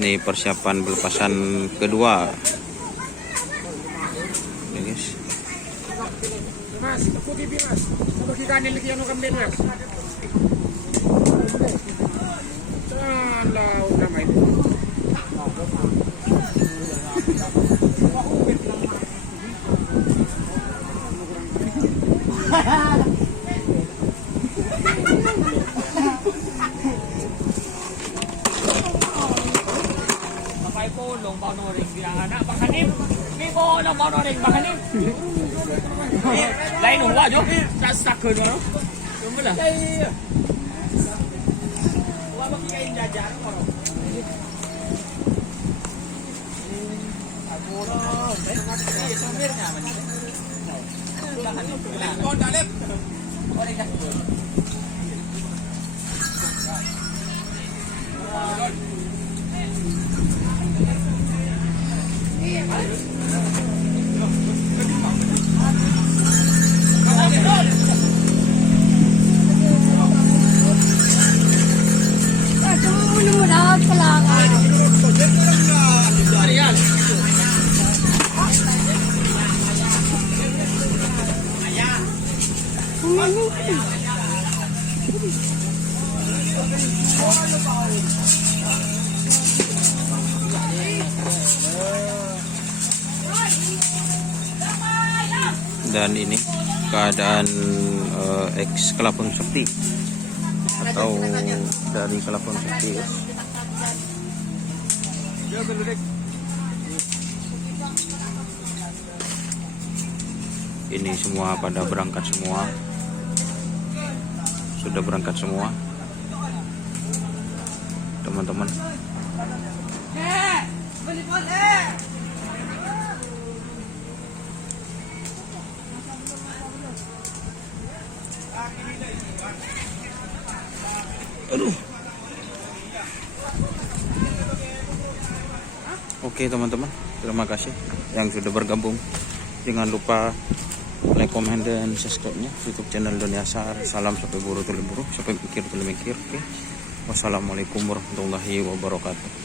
Ini persiapan pelepasan kedua. Ini guys. Mas, aku TV mas. Kalau kita lagi yang kambing mas. Kalau nama itu. Pakai polong bau noring bilang anak bakanim. Ni polong bau noring bakanim. Lain huwa jo. Tak stuck ke dono. Cuma lah. Huwa bagi kain jajan kau. Dan ini keadaan ex Kelapun Sekti atau dari Kelapun Sekti guys. Ini semua pada berangkat semua, sudah berangkat semua teman-teman. Aduh. Oke teman-teman, terima kasih yang sudah bergabung. Jangan lupa like, komen, dan subscribe-nya YouTube channel Doni Asar. Salam sampai buru tuli buru, sampai mikir tuli mikir. Oke. Wassalamualaikum warahmatullahi wabarakatuh.